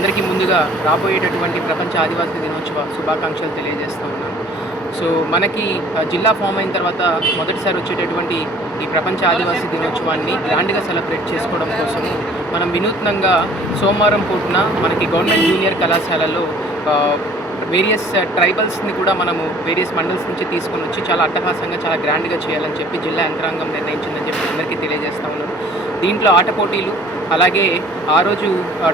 అందరికీ ముందుగా రాబోయేటటువంటి ప్రపంచ ఆదివాసీ దినోత్సవ శుభాకాంక్షలు తెలియజేస్తూ ఉన్నాను. సో మనకి జిల్లా ఫామ్ అయిన తర్వాత మొదటిసారి వచ్చేటటువంటి ఈ ప్రపంచ ఆదివాసీ దినోత్సవాన్ని గ్రాండ్గా సెలబ్రేట్ చేసుకోవడం కోసము మనం వినూత్నంగా సోమవారం పూటన మనకి గవర్నమెంట్ జూనియర్ కళాశాలలో వేరియస్ ట్రైబల్స్ని కూడా మనము వేరియస్ మండల్స్ నుంచి తీసుకొని వచ్చి చాలా అట్టహాసంగా చాలా గ్రాండ్గా చేయాలని చెప్పి జిల్లా యంత్రాంగం నిర్ణయించిందని చెప్పి అందరికీ తెలియజేస్తూ ఉన్నాను. దీంట్లో ఆట పోటీలు, అలాగే ఆ రోజు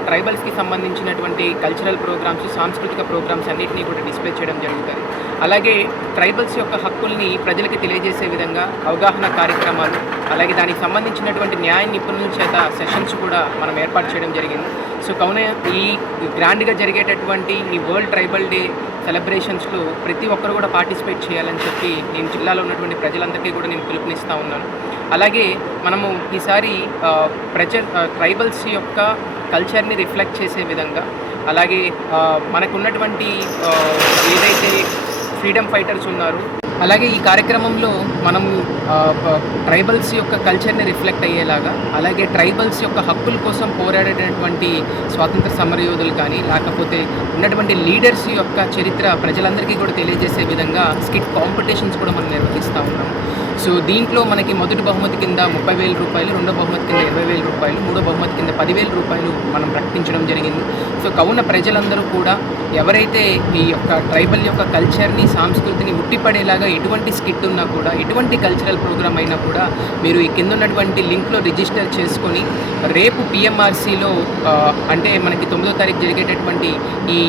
ట్రైబల్స్కి సంబంధించినటువంటి కల్చరల్ ప్రోగ్రామ్స్, సాంస్కృతిక ప్రోగ్రామ్స్ అన్నింటినీ కూడా డిస్ప్లే చేయడం జరుగుతుంది. అలాగే ట్రైబల్స్ యొక్క హక్కుల్ని ప్రజలకి తెలియజేసే విధంగా అవగాహన కార్యక్రమాలు, అలాగే దానికి సంబంధించినటువంటి న్యాయ నిపుణుల చేత సెషన్స్ కూడా మనం ఏర్పాటు చేయడం జరిగింది. సో కావున ఈ గ్రాండ్గా జరిగేటటువంటి ఈ వరల్డ్ ట్రైబల్ డే సెలబ్రేషన్స్లో ప్రతి ఒక్కరు కూడా పార్టిసిపేట్ చేయాలని చెప్పి నేను జిల్లాలో ఉన్నటువంటి ప్రజలందరికీ కూడా నేను పిలుపునిస్తూ ఉన్నాను. అలాగే మనము ఈసారి ట్రైబల్స్ యొక్క కల్చర్ని రిఫ్లెక్ట్ చేసే విధంగా, అలాగే మనకున్నటువంటి ఏదైతే ఫ్రీడమ్ ఫైటర్స్ ఉన్నారు, అలాగే ఈ కార్యక్రమంలో మనము ట్రైబల్స్ యొక్క కల్చర్ని రిఫ్లెక్ట్ అయ్యేలాగా, అలాగే ట్రైబల్స్ యొక్క హక్కుల కోసం పోరాడేటటువంటి స్వాతంత్ర సమరయోధులు కానీ, లేకపోతే ఉన్నటువంటి లీడర్స్ యొక్క చరిత్ర ప్రజలందరికీ కూడా తెలియజేసే విధంగా స్కిట్ కాంపిటీషన్స్ కూడా మనం నిర్వహిస్తూ ఉన్నాం. సో దీంట్లో మనకి మొదటి బహుమతి కింద 30,000 రూపాయలు, రెండో బహుమతి కింద 20,000 రూపాయలు, మూడో బహుమతి కింద 10,000 రూపాయలు మనం ప్రకటించడం జరిగింది. సో కావున ప్రజలందరూ కూడా ఎవరైతే ఈ యొక్క ట్రైబల్ యొక్క కల్చర్ని, సంస్కృతిని ఉట్టిపడేలాగా ఎటువంటి స్కిట్ ఉన్నా కూడా, ఎటువంటి కల్చరల్ ప్రోగ్రామ్ అయినా కూడా మీరు ఈ కింద ఉన్నటువంటి లింక్లో రిజిస్టర్ చేసుకొని రేపు పిఎంఆర్సీలో అంటే మనకి 9వ తారీఖు జరిగేటటువంటి ఈ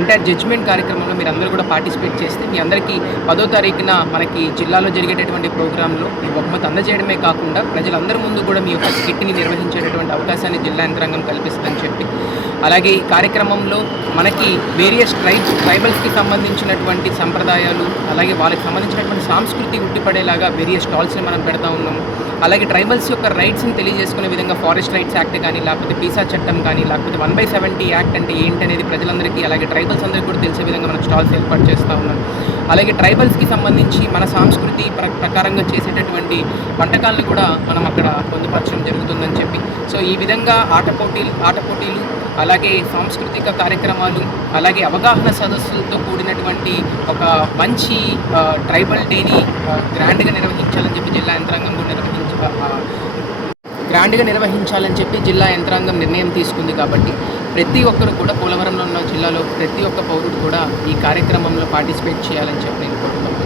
ఎంటైర్ జడ్జ్మెంట్ కార్యక్రమంలో మీరు అందరూ కూడా పార్టిసిపేట్ చేస్తే మీ అందరికీ 10వ తారీఖున మనకి జిల్లాలో జరిగేటటువంటి ప్రోగ్రాంలో ఈ బహుమతి అందజేయడమే కాకుండా ప్రజలందరి ముందు కూడా మీ యొక్క స్కిట్ని నిర్వహించేటటువంటి అవకాశాన్ని జిల్లా యంత్రాంగం కల్పిస్తుందని చెప్పి, అలాగే ఈ కార్యక్రమంలో మనకి వేరియస్ ట్రైబల్స్కి సంబంధించినటువంటి సంప్రదాయాలు, అలాగే వాళ్ళకి సంబంధించినటువంటి సంస్కృతి ఉట్టిపడేలాగా వేరియస్ స్టాల్స్ని మనం పెడతా ఉన్నాము. అలాగే ట్రైబల్స్ యొక్క రైట్స్ని తెలియజేసుకునే విధంగా ఫారెస్ట్ రైట్స్ యాక్ట్ కానీ, లేకపోతే పీసా చట్టం కానీ, లేకపోతే 1/70 యాక్ట్ అంటే ఏంటనేది ప్రజలందరికీ, అలాగే ట్రైబల్స్ అందరికీ కూడా తెలిసే విధంగా మనం స్టాల్స్ ఏర్పాటు చేస్తూ ఉన్నాం. అలాగే ట్రైబల్స్కి సంబంధించి మన సంస్కృతి ప్రకారంగా చేసేటటువంటి వంటకాలను కూడా మనం అక్కడ పొందుపరచడం జరుగుతుందని చెప్పి, సో ఈ విధంగా ఆట పోటీలు, అలాగే సాంస్కృతిక కార్యక్రమాలు, అలాగే అవగాహన సదస్సులతో కూడినటువంటి ఒక మంచి ట్రైబల్ డేని గ్రాండ్గా నిర్వహించాలని చెప్పి జిల్లా యంత్రాంగం కూడా నిర్వహించాలని చెప్పి జిల్లా యంత్రాంగం నిర్ణయం తీసుకుంది. కాబట్టి ప్రతి ఒక్కరు కూడా పోలవరంలో ఉన్న జిల్లాలో ప్రతి ఒక్క పౌరుడు కూడా ఈ కార్యక్రమంలో పార్టిసిపేట్ చేయాలని చెప్పి నేను కోరుకుంటున్నాను.